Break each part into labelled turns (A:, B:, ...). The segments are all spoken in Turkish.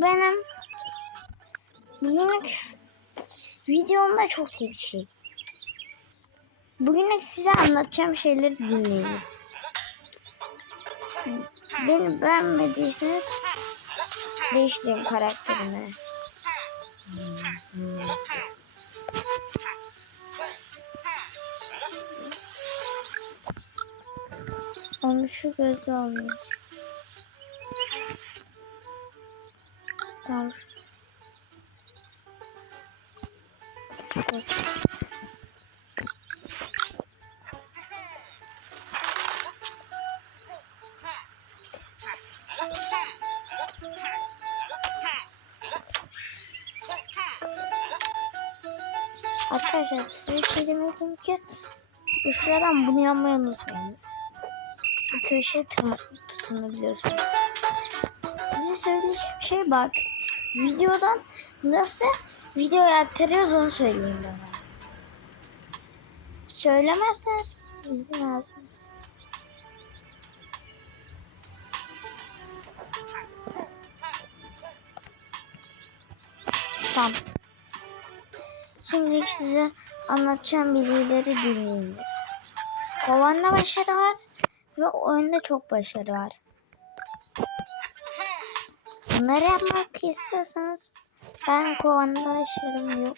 A: benim bugünlük videomda çok iyi bir şey. Bugünlük size anlatacağım şeyleri dinleyiniz. Beni beğenmediyseniz değiştireyim karakterimi. Onu şu gözü olmuş. Dur. Arkadaşlar size bir şey ki şuradan bunu yapmayı unutmayınız. Tırma- tutunabiliyorsunuz. Size söyleyeceğim şey bak. Videodan nasıl videoya aktarıyoruz onu söyleyin bana. Söylemezseniz izin verseniz. Tamam. Şimdi size anlatacağım bilgileri dinleyiniz. Kovanda başarı var ve oyunda çok başarı var. Bunları yapmak istiyorsanız ben kovanda başarım yok.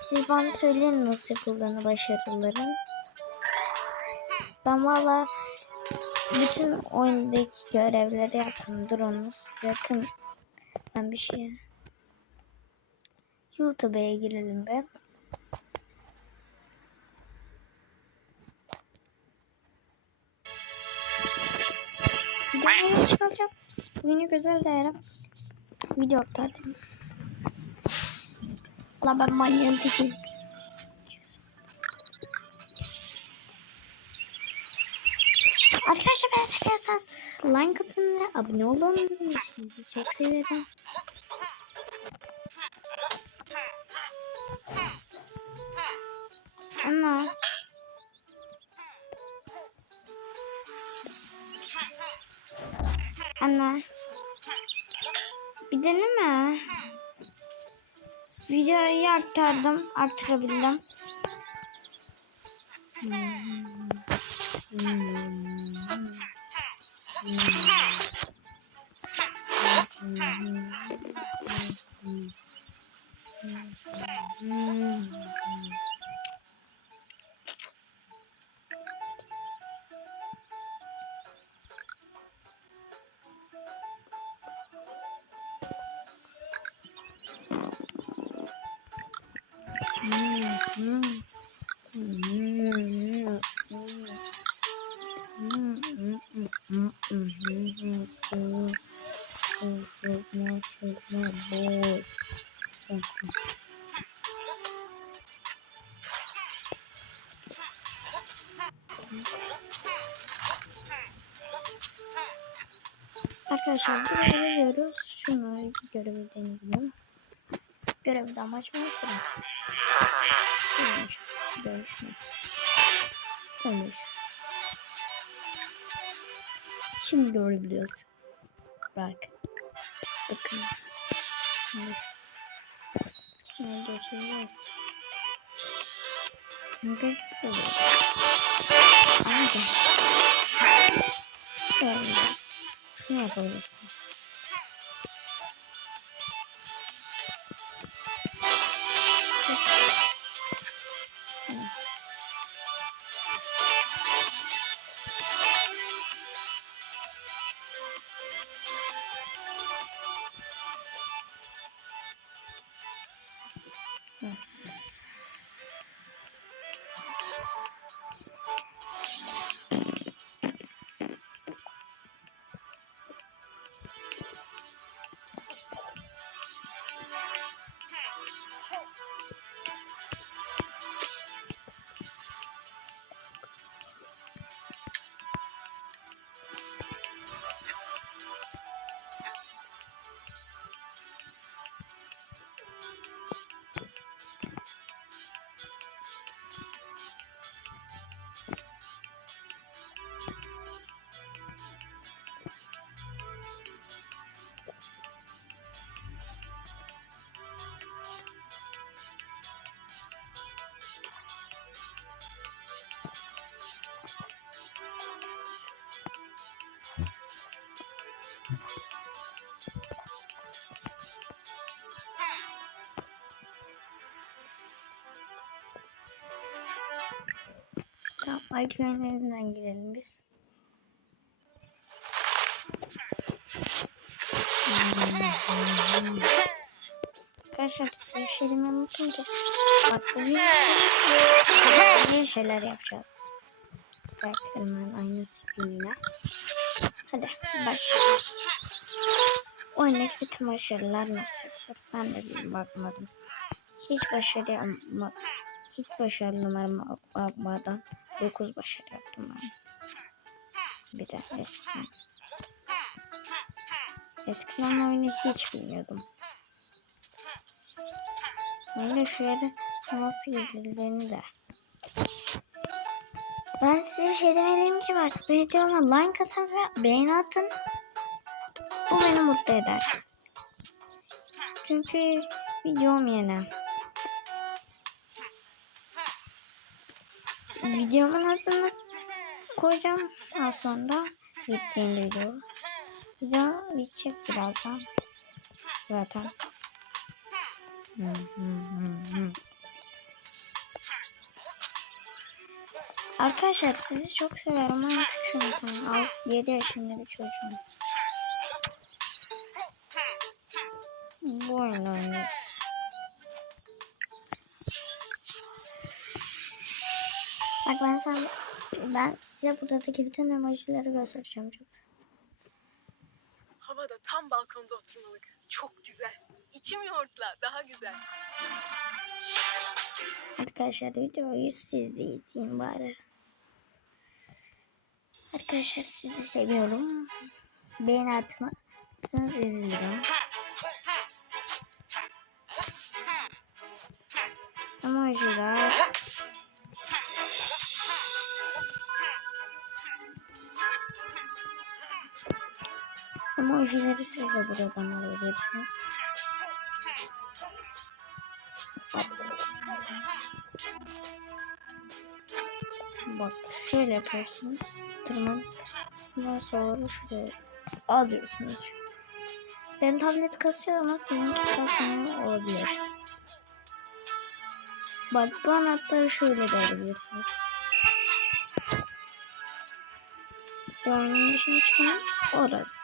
A: Siz bana söyleyin nasıl yapıldığını başarıların. Ben valla bütün oyundaki görevleri yaptım. Durunuz yakın. Ben bir şey YouTube'a girelim be. Videoyu çıkaracağım. Bugünü güzel değerim. Video aktardım. La ben manyağım tekiyim. Arkadaşlar ben tekrarsanız like atın ve abone olun. Sizi çok seviyorum. Ana. Bir deneme. Videoyu aktardım. Aktarabildim. Arkadaşlar buraya geliyoruz. Şunları görevi deneyelim. Görevi de amaçımız bırak. Dönüşme. Dönüş. Şimdi görebiliyoruz. Bak. Bakın. Şimdi. Şimdi geçeceğiz. Şimdi gözüküyor. Anladım. Şöyle. Şunu yapalım. Aykı önlerinden gidelim biz. Arkadaşlar size bir şey ki. Bak şeyler yapacağız. Karakterimin aynı yine. Hadi başlayalım. Oyundaki bütün başarılar nasıl? Ben de bakmadım. Hiç başarı yapmadım. Hiç başarılı numaramı bakmadan 9 başarı yaptım ben. Bir de eskiden. Eskiden oyunu hiç bilmiyordum. Ben de şöyle nasıl gidildiğini de. Ben size bir şey demeliyim ki bak videoma like atın ve beğeni atın. Bu beni mutlu eder. Çünkü videom yeni. Videomun adını koyacağım az sonra bittiğinde video. Video bitecek birazdan. Zaten. Hı, hı, hı, hı. Arkadaşlar sizi çok seviyorum. Ben küçüğüm. Tamam. 7 yaşında bir çocuğum. Bu oyunu oynuyoruz. Bak ben sen ben size buradaki bütün emojileri göstereceğim çok.
B: Havada tam balkonda oturmalık. Çok güzel. İçim yoğurtla daha güzel.
A: Arkadaşlar videoyu siz de izleyin bari. Arkadaşlar sizi seviyorum. Beğeni atmazsanız üzülürüm. Emojiler. Emojileri siz de buradan alabilirsiniz. Bak şöyle yapıyorsunuz. Tırman. Ondan sonra şuraya alıyorsunuz. Benim tablet kasıyor ama sizinki kasmıyor olabilir. Bak bu anahtarı şöyle de alabilirsiniz. Oyunun dışına çıkın orada.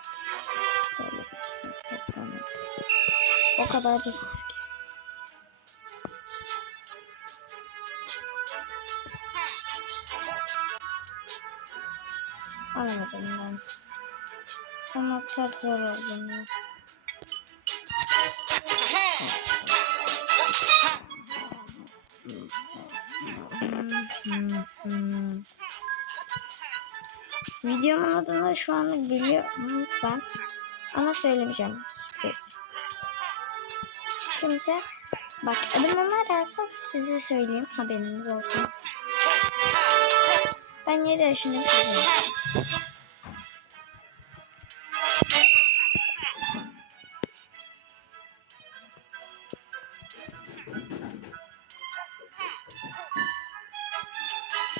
A: O kadar da zor. Alamadım ben. Anahtar zor oldu. ya. Videomun adını şu anlık biliyorum ben. Ama söylemeyeceğim. Sürpriz. Kimse bak adımı ararsa size söyleyeyim haberiniz olsun. Ben 7 yaşındayım. çocuğum.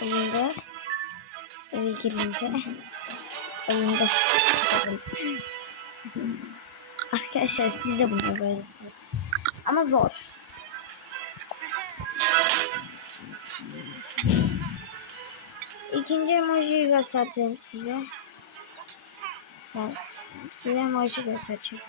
A: Oyunda eve girince oyunda Arkadaşlar siz de bunu böylesiniz. Ama zor. İkinci emojiyi göstereceğim size. Ben size emoji göstereceğim.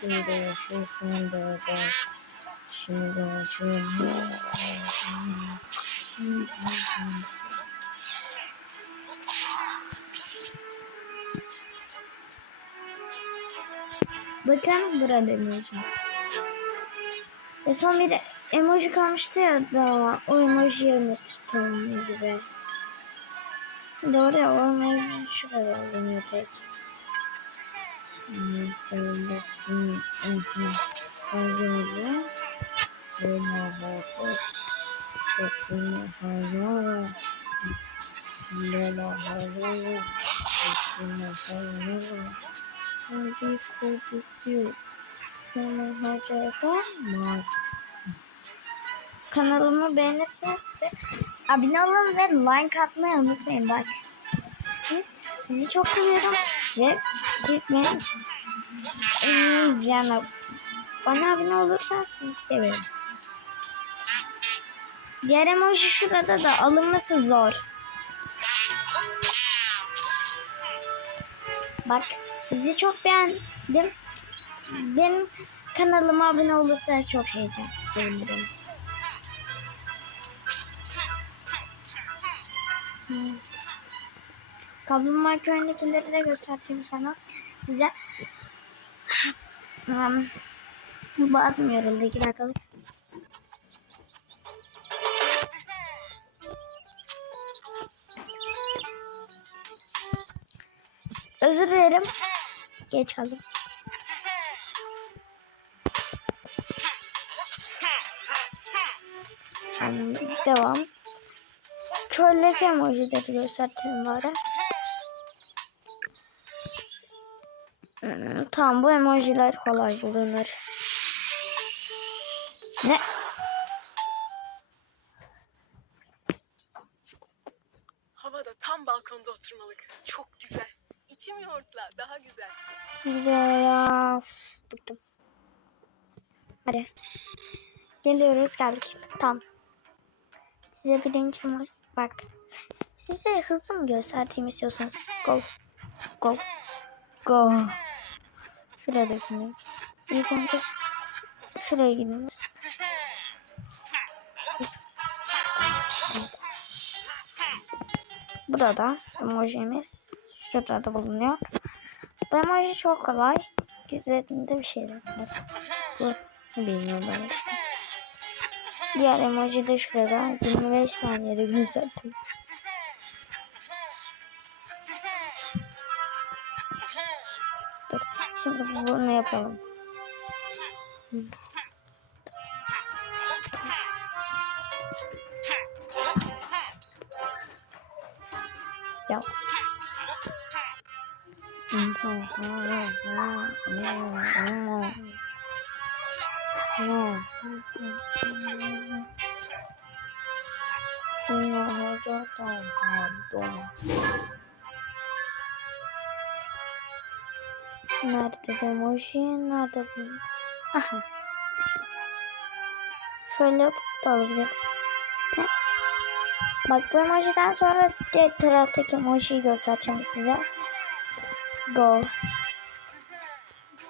A: Şimdi yaşıyorsun da da Şimdi yaşıyorsun Bakın burada emoji. Ve son bir emoji kalmıştı ya da o emojiyi unuttum gibi. Doğru ya o emoji şurada bulunuyor tek. Kanalımı beğenirseniz de abone olun ve like atmayı unutmayın. Bak. Sizi çok seviyorum ve siz benim en iyi izleyen bana abone olursanız sizi seviyorum. Diğer emoji şurada da alınması zor. Bak sizi çok beğendim. Benim kanalıma abone olursanız çok heyecan sevinirim. Hmm. Kaplumbağa köyündekileri de göstereyim sana. Size. Hmm. Bazı yoruldu iki dakikalık. Özür dilerim. Geç kaldım. Hmm, devam. Çöldeki emojileri göstereyim bari. Hmm, tamam bu emojiler kolay bulunur. Ne?
B: Havada tam balkonda oturmalık. Çok güzel. İçim yoğurtla daha güzel.
A: Videoya Üf, bıktım. Hadi. Geliyoruz geldik. Tamam. Size birinci emoji. Bak. Size hızlı mı göstereyim istiyorsanız? Go. Go. Go. Şuraya da gidelim. İlk önce şuraya gidiyoruz. Burada emojimiz şurada da bulunuyor. Bu emoji çok kolay. Güzelinde bir şeyler var. Bu bilmiyorum ben işte. Diğer emoji de şurada. 25 saniyede. Dur. Şimdi bunu yapalım. Ya. Nerede emoji? Nerede bu? Aha. Şöyle yapıp da? Bak bu emojiden sonra diğer taraftaki emojiyi göstereceğim size. Go.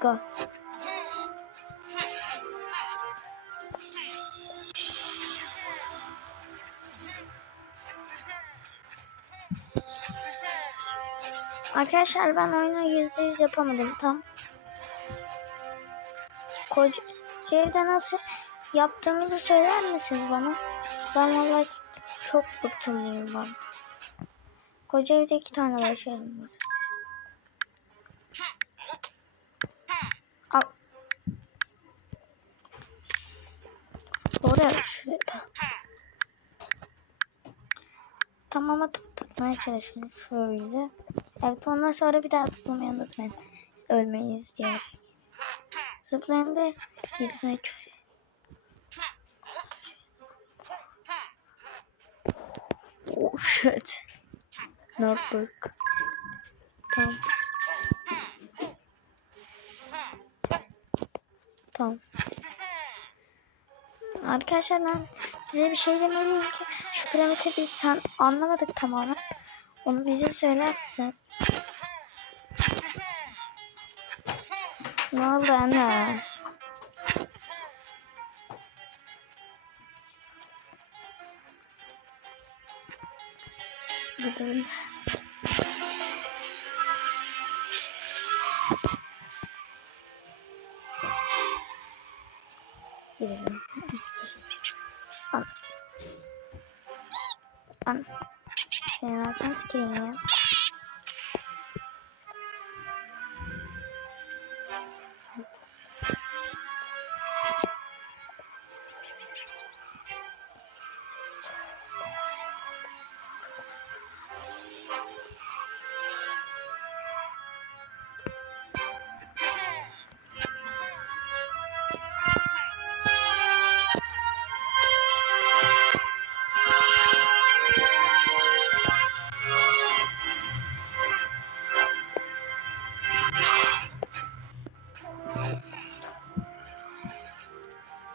A: Go. Arkadaşlar ben oyunu yüzde yüz yapamadım tam. Koca evde nasıl yaptığınızı söyler misiniz bana? Ben vallahi çok bıktım bundan. Koca evde iki tane şeyim var. Oraya şuraya da. Tamam ama tut- tutmaya çalışın şöyle. Evet ondan sonra bir daha zıplamayı unutmayın. Ölmeyiz diye. Zıplayın da çalışın. Oh shit. Notebook. Tamam. Tamam. Arkadaşlar ben size bir şey demeliyim ki şu piramidi biz sen anlamadık tamamen. Onu bize söyler misiniz? Ne oldu anne? Gidelim.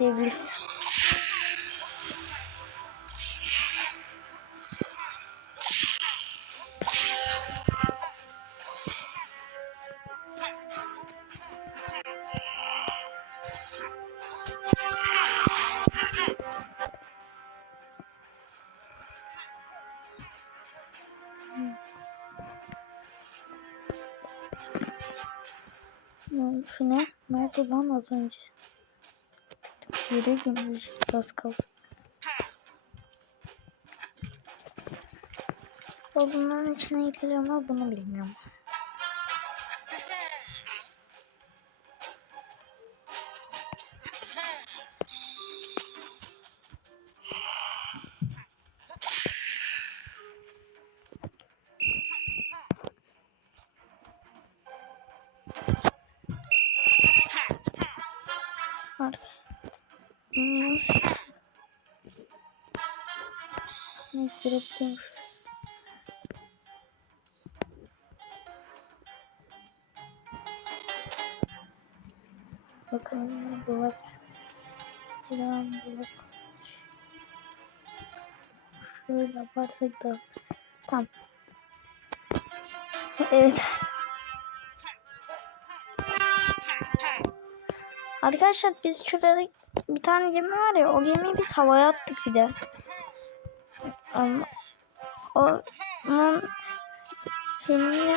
A: atlayabilirsin. Şuna ne oldu lan az önce? Yere gömülecek az kaldı. O bunların içine giriyor ama bunu bilmiyorum. Yaparsak da. Tamam. Evet. Arkadaşlar biz şurada bir tane gemi var ya o gemiyi biz havaya attık bir de. Ama onun filmini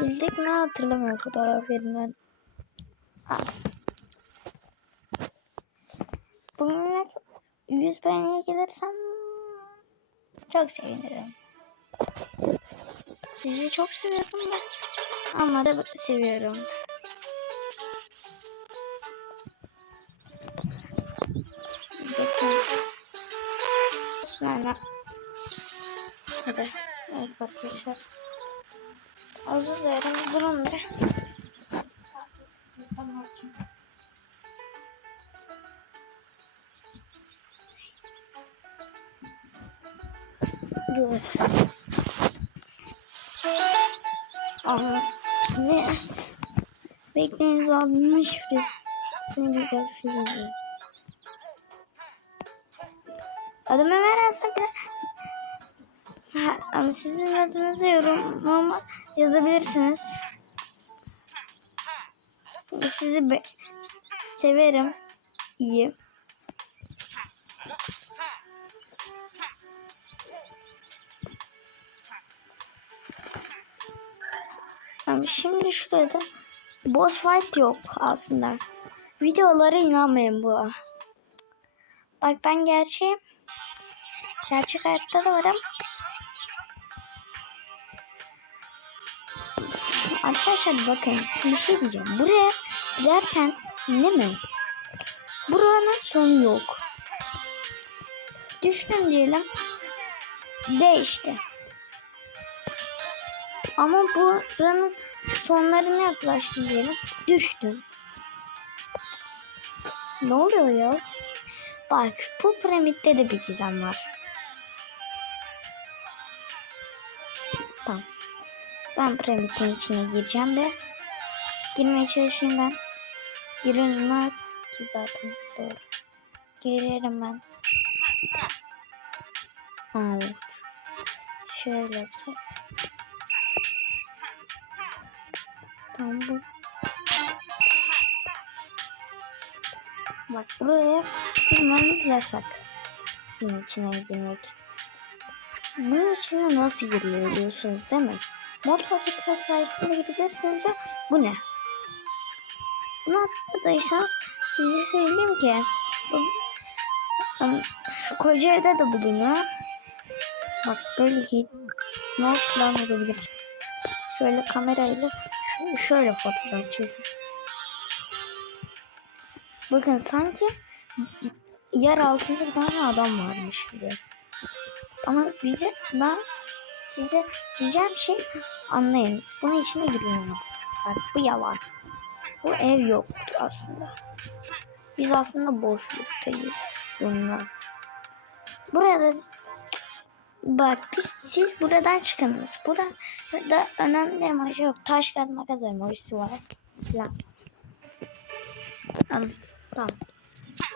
A: bildik ne hatırlamıyorum fotoğraf yerinden. Bugün 100 beğeniye gelirsem çok sevinirim. Sizi çok seviyorum ben. Ama da seviyorum. Bismillah. Hadi. Evet arkadaşlar. Özür dilerim. Durun bir. Aha. Ne? Bekleyiniz abimin şifresini bir göstereyim. Adımı verersen de Ha, ama sizin adınızı yorumlama yazabilirsiniz. Sizi be- severim. İyi. Ama şimdi şurada boss fight yok aslında. Videolara inanmayın bu. Bak ben gerçeğim. Gerçek hayatta da varım. Arkadaşlar bakın bir şey diyeceğim. Buraya giderken ne mi? Buranın sonu yok. Düştüm diyelim. Değişti. Ama buranın sonlarına yaklaştım diyelim. Düştüm. Ne oluyor ya? Bak bu piramitte de bir gizem var. Tamam. Ben piramitin içine gireceğim ve girmeye çalışayım ben. Girilmez ki zaten doğru. Girerim ben. Evet. Şöyle yapsak. Tamam bu. Bak buraya girmemiz yasak. Bunun içine girmek. Bunun içine nasıl giriliyor diyorsunuz değil mi? Mod paketi sayesinde girebilirsiniz de bu ne? Bunu arkadaşlar size söyleyeyim ki bu, um, koca evde de bulunuyor. Bak böyle hipnoz falan olabilir. Şöyle kamerayla şöyle fotoğraf çekin. Bakın sanki yer altında bir tane adam varmış gibi. Ama bize ben size diyeceğim şey anlayınız. Bunun içine giriyorum. Bak bu yalan. Bu ev yoktu aslında. Biz aslında boşluktayız bununla. Burada bak biz siz buradan çıkınız. Burada önemli emoji yok. Taş kağıt makas emojisi var. Falan. Tamam. Tamam.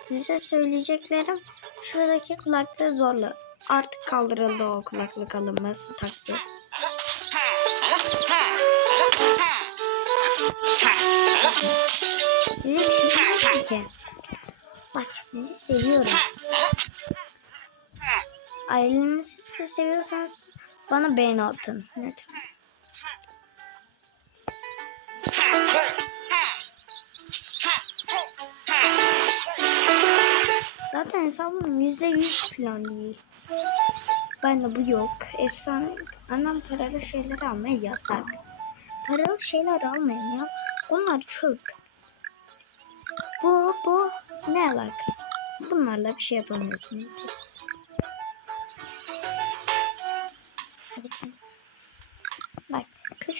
A: Size söyleyeceklerim şuradaki kulaklığı zorla. Artık kaldırıldı o kulaklık alınması taktı. Size bir şey ki. Bak sizi seviyorum. Ailenizi siz seviyorsanız bana beğeni atın. Evet. Zaten hesabım yüzde yüz plan değil. Ben de bu yok. Efsane annem paralı şeyleri almaya yasak. Paralı şeyler almayın ya. Onlar çöp. Bu, bu ne alaka? Bunlarla bir şey yapamıyorsunuz.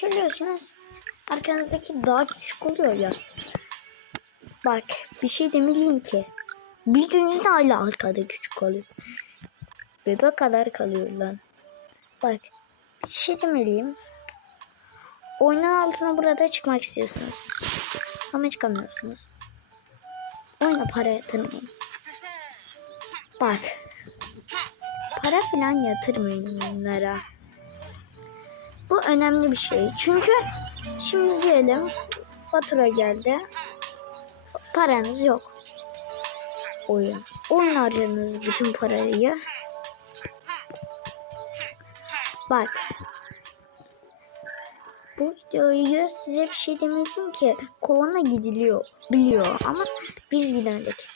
A: Küçülüyorsunuz. Arkanızdaki daha küçük oluyor ya. Bak bir şey demeliyim ki. Bildiğinizde hala arkada küçük oluyor. Bebek kadar kalıyor lan. Bak bir şey demeliyim. Oyunun altına burada çıkmak istiyorsunuz. Ama çıkamıyorsunuz. Oyuna para yatırmayın. Bak. Para falan yatırmayın bunlara. Bu önemli bir şey. Çünkü şimdi diyelim fatura geldi. Paranız yok. Oyun. Oyun harcadınız bütün parayı. Bak. Bu videoyu size bir şey demedim ki kovana gidiliyor biliyor ama biz gidemedik.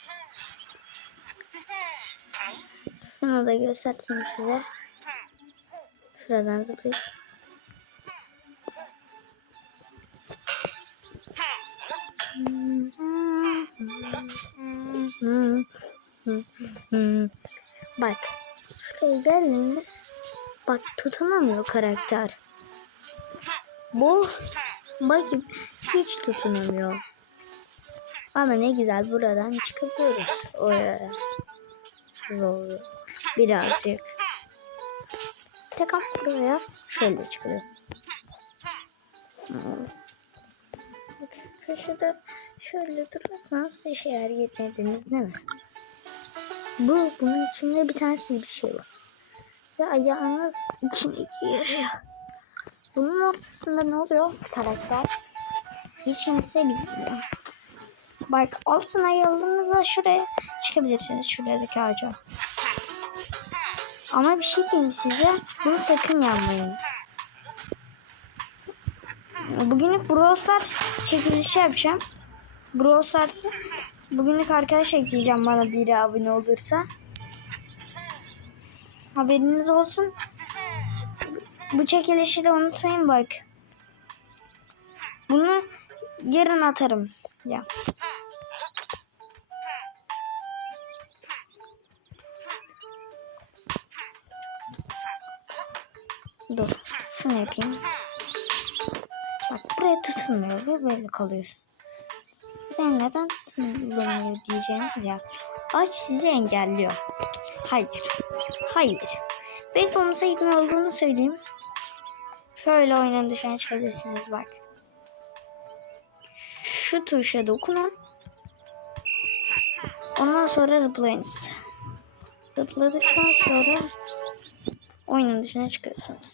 A: Şunu da göstereyim size. Şuradan zıplayıp. Bak. Şuraya geldiniz. Bak tutunamıyor karakter. Bu bakın hiç tutunamıyor. Ama ne güzel buradan çıkabiliyoruz. Oraya. Zor. Birazcık. Tek at buraya. Şöyle çıkıyor. Köşede şöyle durursanız işe hareket ediniz değil mi? Bu, bunun içinde bir tane bir şey var. Ve ayağınız içine giriyor. Bunun ortasında ne oluyor karakter? Hiç kimse bilmiyor. Bak altına yıldığınızda şuraya çıkabilirsiniz. Şuradaki ağaca. Ama bir şey diyeyim size. Bunu sakın yapmayın. Bugünlük Brawl Stars çekilişi yapacağım. Brawl Stars'ı bugünlük arkadaş ekleyeceğim bana biri abone olursa. Haberiniz olsun. Bu çekilişi de unutmayın bak. Bunu yarın atarım. Ya. Dur. Şunu yapayım. Bak buraya tutunmuyor. Bu böyle kalıyor. Ben neden tutunmuyor diyeceğiniz ya. Aç sizi engelliyor. Hayır. Hayır. Belki onun sevgili olduğunu söyleyeyim. Şöyle oyunun dışına çıkabilirsiniz bak. Şu tuşa dokunun. Ondan sonra zıplayınız. Zıpladıktan sonra oyunun dışına çıkıyorsunuz.